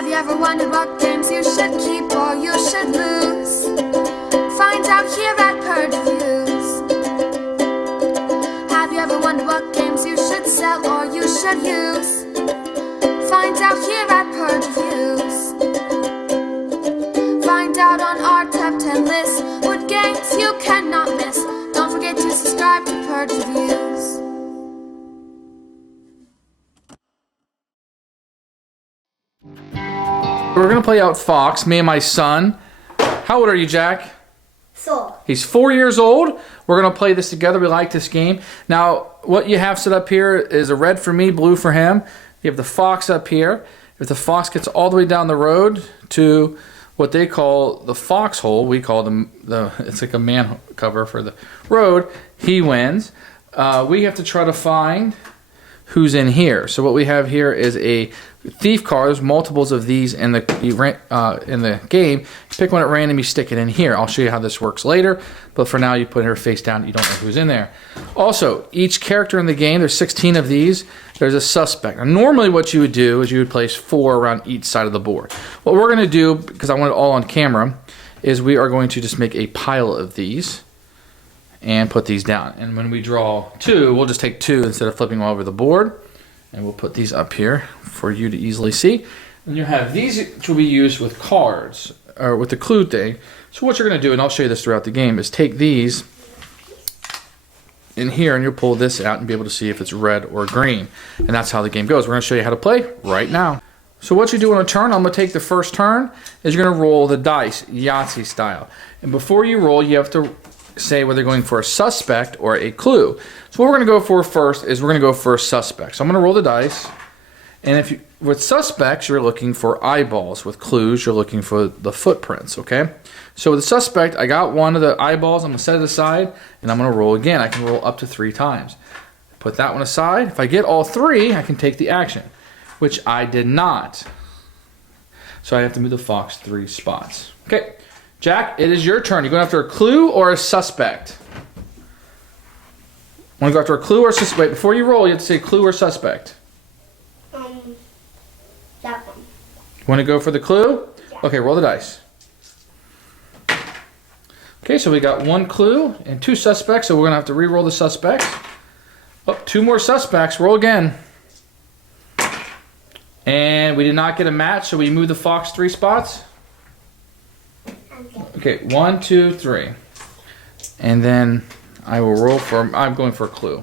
Have you ever wondered what games you should keep or you should lose? Find out here at Purge Reviews. Have you ever wondered what games you should sell or you should use? Find out here at Purge Reviews. Find out on our top 10 list what games you cannot miss. Don't forget to subscribe to Purge Reviews. We're going to play Outfoxed, me and my son. How old are you, Jack? 4. He's 4 years old. We're going to play this together. We like this game. Now, what you have set up here is a red for me, blue for him. You have the fox up here. If the fox gets all the way down the road to what they call the foxhole, we call them it's like a man cover for the road, he wins. We have to try to find who's in here. So what we have here is a thief card. There's multiples of these in the game. You pick one at random, you stick it in here. I'll show you how this works later, but for now you put her face down, you don't know who's in there. Also, each character in the game, there's 16 of these, there's a suspect. Now, normally what you would do is you would place 4 around each side of the board. What we're going to do, because I want it all on camera, is we are going to just make a pile of these and put these down. And when we draw 2, we'll just take 2 instead of flipping them all over the board. And we'll put these up here for you to easily see. And you have these, which will be used with cards, or with the clue thing. So what you're going to do, and I'll show you this throughout the game, is take these in here and you'll pull this out and be able to see if it's red or green. And that's how the game goes. We're going to show you how to play right now. So what you do on a turn, I'm going to take the first turn, is you're going to roll the dice, yahtzee style. And before you roll, you have to say whether you're going for a suspect or a clue. So what we're going to go for first is we're going to go for a suspect. So I'm going to roll the dice. And if you, with suspects, you're looking for eyeballs. With clues, you're looking for the footprints, okay? So with the suspect, I got one of the eyeballs. I'm going to set it aside, and I'm going to roll again. I can roll up to 3 times. Put that one aside. If I get all 3, I can take the action, which I did not. So I have to move the fox 3 spots. Okay, Jack, it is your turn. You're going after a clue or a suspect? Want to go after a clue or suspect? Wait, before you roll, you have to say clue or suspect. That one. You want to go for the clue? Yeah. Okay, roll the dice. Okay, so we got 1 clue and 2 suspects, so we're going to have to re-roll the suspects. Oh, 2 more suspects. Roll again. And we did not get a match, so we move the fox 3 spots. Okay, 1, 2, 3. And then I will roll for, I'm going for a clue.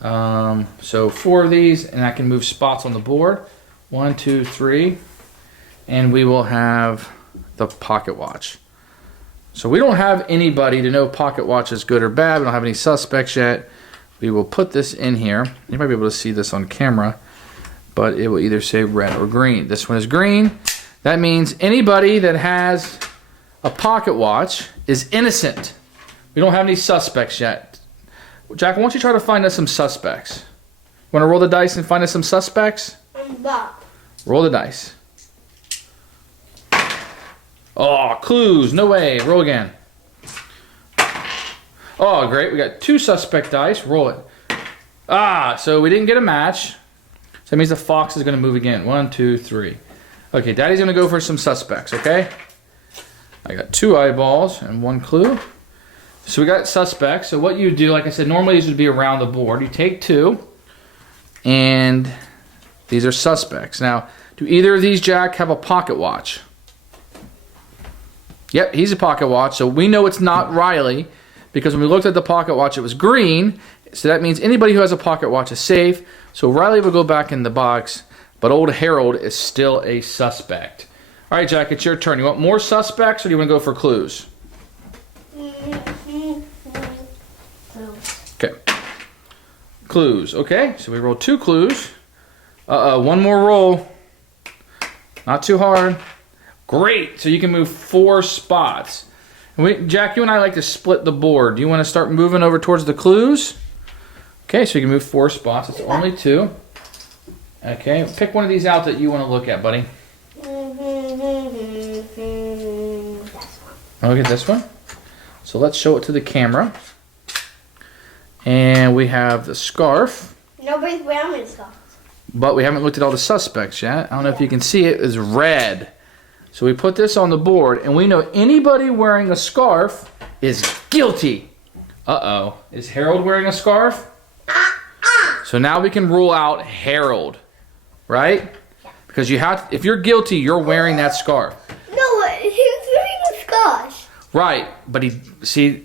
So 4 of these, and I can move spots on the board. 1, 2, 3. And we will have the pocket watch. So we don't have anybody to know pocket watch is good or bad. We don't have any suspects yet. We will put this in here. You might be able to see this on camera, but it will either say red or green. This one is green. That means anybody that has a pocket watch is innocent. We don't have any suspects yet. Jack, why don't you try to find us some suspects? Want to roll the dice and find us some suspects? Roll the dice. Oh, clues. No way. Roll again. Oh, great. We got 2 suspect dice. Roll it. Ah, so we didn't get a match. So that means the fox is going to move again. 1, 2, 3. Okay, Daddy's going to go for some suspects, okay? I got 2 eyeballs and 1 clue. So we got suspects. So what you do, like I said, normally these would be around the board. You take 2, and these are suspects. Now, do either of these, Jack, have a pocket watch? Yep, he's a pocket watch. So we know it's not Riley, because when we looked at the pocket watch, it was green. So that means anybody who has a pocket watch is safe. So Riley will go back in the box, but old Harold is still a suspect. All right, Jack, it's your turn. You want more suspects, or do you want to go for clues? Okay. Clues. Okay, so we rolled 2 clues. 1 more roll. Not too hard. Great. So you can move 4 spots. And Jack, you and I like to split the board. Do you want to start moving over towards the clues? Okay, so you can move 4 spots. It's only 2. Okay, pick one of these out that you want to look at, buddy. Okay, this one. So let's show it to the camera. And we have the scarf. Nobody's wearing scarves. but we haven't looked at all the suspects yet. I don't know if you can see it. It's red. So we put this on the board, and we know anybody wearing a scarf is guilty. Uh-oh. Is Harold wearing a scarf? So now we can rule out Harold, right? Yeah. Because you have, if you're guilty, you're wearing that scarf. No, he's wearing a scarf. Right, but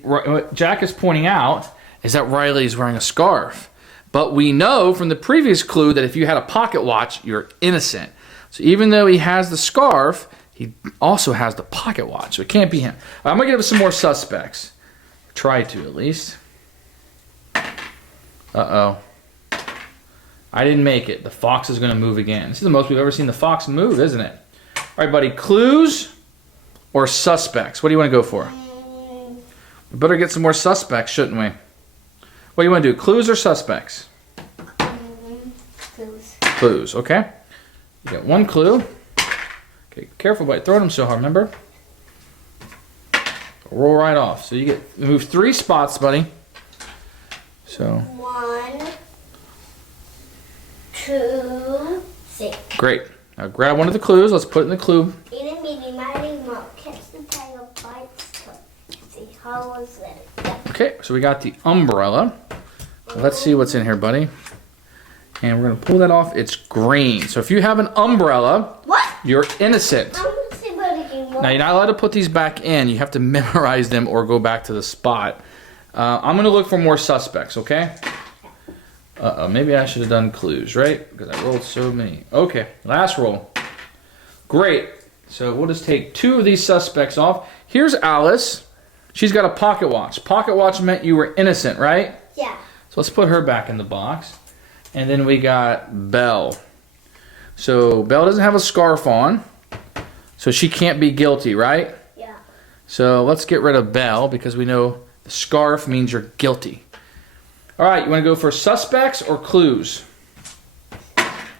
what Jack is pointing out is that Riley's wearing a scarf. But we know from the previous clue that if you had a pocket watch, you're innocent. So even though he has the scarf, he also has the pocket watch. So it can't be him. I'm going to give us some more suspects. Try to, at least. Uh-oh. I didn't make it. The fox is going to move again. This is the most we've ever seen the fox move, isn't it? All right, buddy. Clues or suspects? What do you want to go for? We better get some more suspects, shouldn't we? What do you want to do? Clues or suspects? Clues. Clues, okay. You got one clue. Okay, careful, buddy. Throw them so hard, remember? Roll right off. So you move 3 spots, buddy. So 1, 2, 6. great. Now grab one of the clues. Let's put it in the clue. Itty bitty mighty mo, catch the tail, bites the see how was that? Yeah. Okay, so we got the umbrella. Let's see what's in here, buddy. And we're gonna pull that off. It's green. So if you have an umbrella, What? you're innocent. I'm gonna see what again. Now you're not allowed to put these back in. You have to memorize them or go back to the spot. I'm gonna look for more suspects, okay? Maybe I should have done clues, right? Because I rolled so many. Okay, last roll. Great. So we'll just take 2 of these suspects off. Here's Alice. She's got a pocket watch. Pocket watch meant you were innocent, right? Yeah. So let's put her back in the box. And then we got Belle. So Belle doesn't have a scarf on. So she can't be guilty, right? Yeah. So let's get rid of Belle because we know the scarf means you're guilty. All right, you want to go for suspects or clues?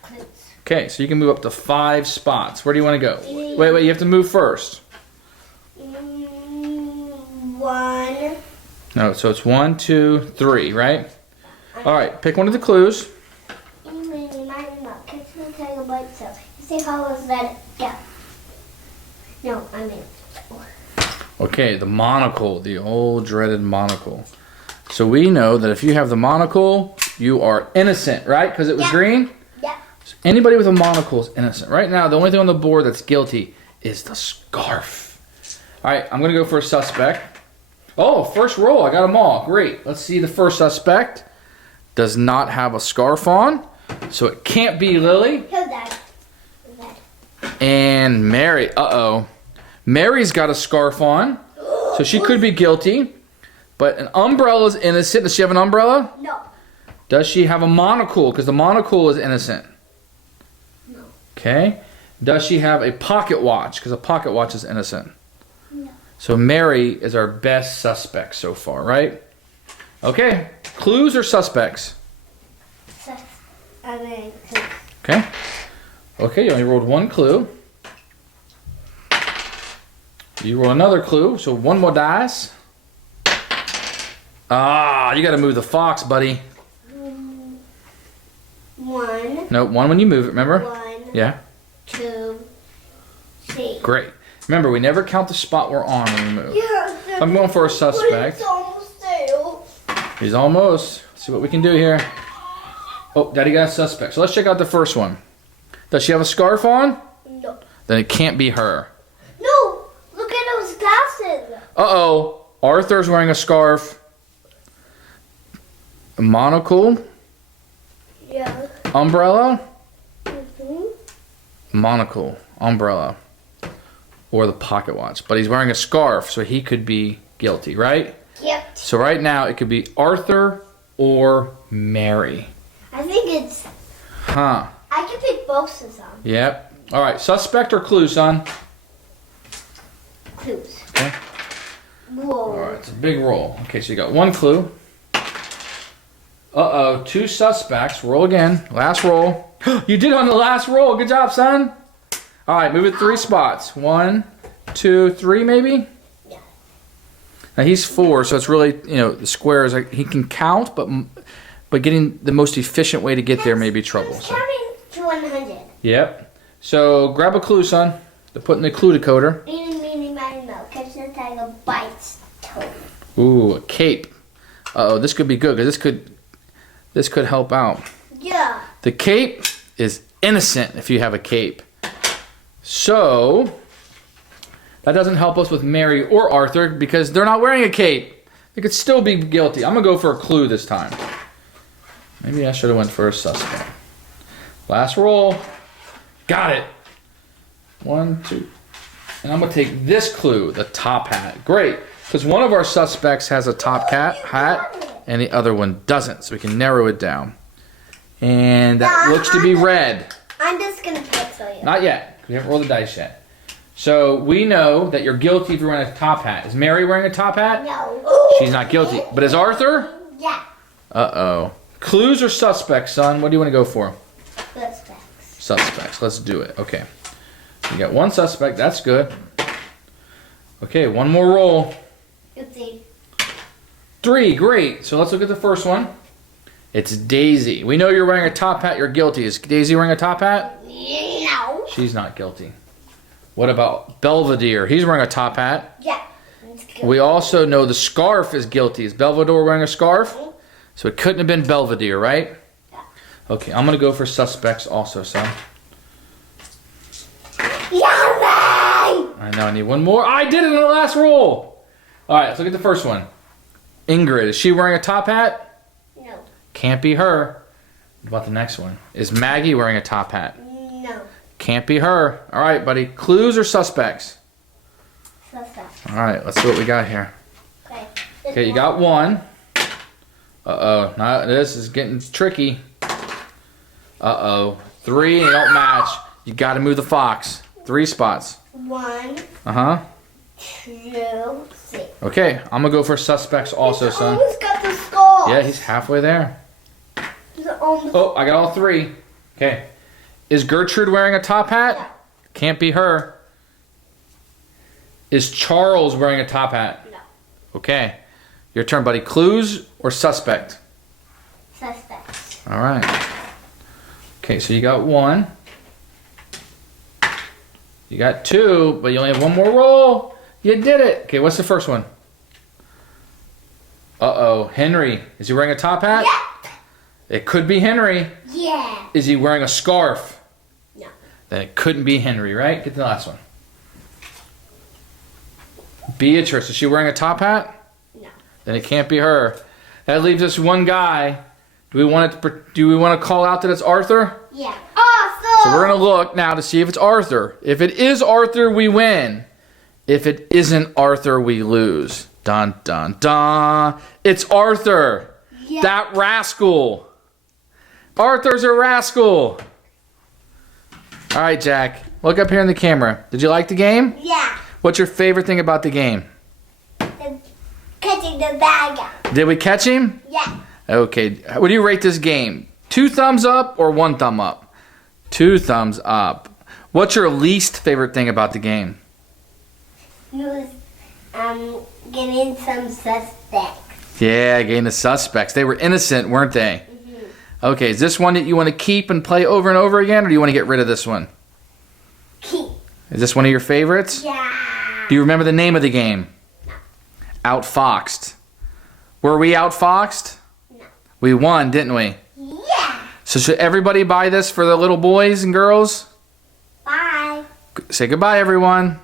Clues. Okay, so you can move up to 5 spots. Where do you want to go? Wait, you have to move first. 1. No, so it's 1, 2, 3, right? All right, pick one of the clues. Itty bitty mighty mo, catch the tail, bites the see how was that? Yeah. No, I mean. Okay, the monocle, the old dreaded monocle. So we know that if you have the monocle, you are innocent, right? Because it was green? Yeah. So anybody with a monocle is innocent. Right now, the only thing on the board that's guilty is the scarf. All right, I'm going to go for a suspect. Oh, first roll. I got them all. Great. Let's see the first suspect. Does not have a scarf on, so it can't be Lily. Who's that? And Mary. Uh-oh. Mary's got a scarf on, so she could be guilty. But an umbrella is innocent. Does she have an umbrella? No. Does she have a monocle? Because the monocle is innocent. No. Okay. Does she have a pocket watch? Because a pocket watch is innocent. No. So Mary is our best suspect so far, right? Okay. Clues or suspects? I mean, clues. Okay. Okay, you only rolled 1 clue. You roll another clue, so 1 more dice. Ah, you got to move the fox, buddy. 1. No, 1 when you move it, remember? 1. Yeah. 2. 3. Great. Remember, we never count the spot we're on when we move. Yeah. I'm going for a suspect. It's almost there. He's almost. Let's see what we can do here. Oh, Daddy got a suspect. So let's check out the first one. Does she have a scarf on? No. Then it can't be her. No. Look at those glasses. Uh-oh. Arthur's wearing a scarf. A monocle. Yeah. Umbrella. Mm-hmm. Monocle. Umbrella. Or the pocket watch. But he's wearing a scarf, so he could be guilty, right? Yep. So right now, it could be Arthur or Mary. I think it's. Huh. I can pick both of them. Yep. All right. Suspect or clue, son? Clues. Okay. Whoa. All right. It's a big roll. Okay, so you got 1 clue. Uh-oh. 2 suspects. Roll again. Last roll. You did on the last roll. Good job, son. All right. Move it 3 spots. 1, 2, 3, maybe? Yeah. Now, he's 4, so it's really, the squares. He can count, but getting the most efficient way to get there may be trouble. So. Counting to 100. Yep. So grab a clue, son, to put in the clue decoder. Eeny, meeny, miny, moe. Catch the tiger, bites toe. Ooh, a cape. Uh-oh, this could be good because this could help out. Yeah. The cape is innocent if you have a cape. So that doesn't help us with Mary or Arthur because they're not wearing a cape. They could still be guilty. I'm gonna go for a clue this time. Maybe I should have went for a suspect. Last roll. Got it. 1, 2. And I'm gonna take this clue, the top hat. Great, because one of our suspects has a top hat and the other one doesn't, so we can narrow it down. And that looks to be red. I'm just gonna pixel you. Not yet. We haven't rolled the dice yet. So we know that you're guilty if you're wearing a top hat. Is Mary wearing a top hat? No. She's not guilty. But is Arthur? Yeah. Uh-oh. Clues or suspects, son? What do you want to go for? Suspects. Suspects. Let's do it. Okay. You got one suspect. That's good. Okay, one more roll. Let's see. 3. Great. So let's look at the first one. It's Daisy. We know you're wearing a top hat. You're guilty. Is Daisy wearing a top hat? No. She's not guilty. What about Belvedere? He's wearing a top hat. Yeah. We also know the scarf is guilty. Is Belvedere wearing a scarf? So it couldn't have been Belvedere, right? Yeah. Okay, I'm going to go for suspects also, son. Yummy! I know, I need one more. I did it in the last roll. All right, let's look at the first one. Ingrid, is she wearing a top hat? No. Can't be her. What about the next one? Is Maggie wearing a top hat? No. Can't be her. All right, buddy. Clues or suspects? Suspects. All right, let's see what we got here. Okay. Okay, you got one. Uh-oh. Now this is getting tricky. Uh-oh. 3, they don't match. You got to move the fox. 3 spots. 1, Uh-huh. 2, 3. Okay, I'm going to go for suspects also, son. Almost got the skull. Yeah, he's halfway there. He's almost. Oh, I got all 3. Okay. Is Gertrude wearing a top hat? Yeah. Can't be her. Is Charles wearing a top hat? No. Okay. Your turn, buddy. Clues or suspect? Suspects. All right. Okay, so you got 1. You got 2, but you only have one more roll. You did it. Okay, what's the first one? Uh-oh. Henry. Is he wearing a top hat? Yeah. It could be Henry. Yeah. Is he wearing a scarf? No. Then it couldn't be Henry, right? Get the last one. Beatrice. Is she wearing a top hat? No. Then it can't be her. That leaves us one guy. Do we want to call out that it's Arthur? Yeah. Awesome. So we're going to look now to see if it's Arthur. If it is Arthur, we win. If it isn't Arthur, we lose. Dun, dun, dun. It's Arthur. Yeah. That rascal. Arthur's a rascal. All right, Jack. Look up here in the camera. Did you like the game? Yeah. What's your favorite thing about the game? Catching the bag out. Did we catch him? Yeah. Okay. What do you rate this game? 2 thumbs up or 1 thumb up? 2 thumbs up. What's your least favorite thing about the game? It was getting some suspects. Yeah, getting the suspects. They were innocent, weren't they? Mm-hmm. Okay, is this one that you want to keep and play over and over again, or do you want to get rid of this one? Keep. Is this one of your favorites? Yeah. Do you remember the name of the game? No. Outfoxed. Were we outfoxed? No. We won, didn't we? Yeah. So should everybody buy this for the little boys and girls? Bye. Say goodbye, everyone.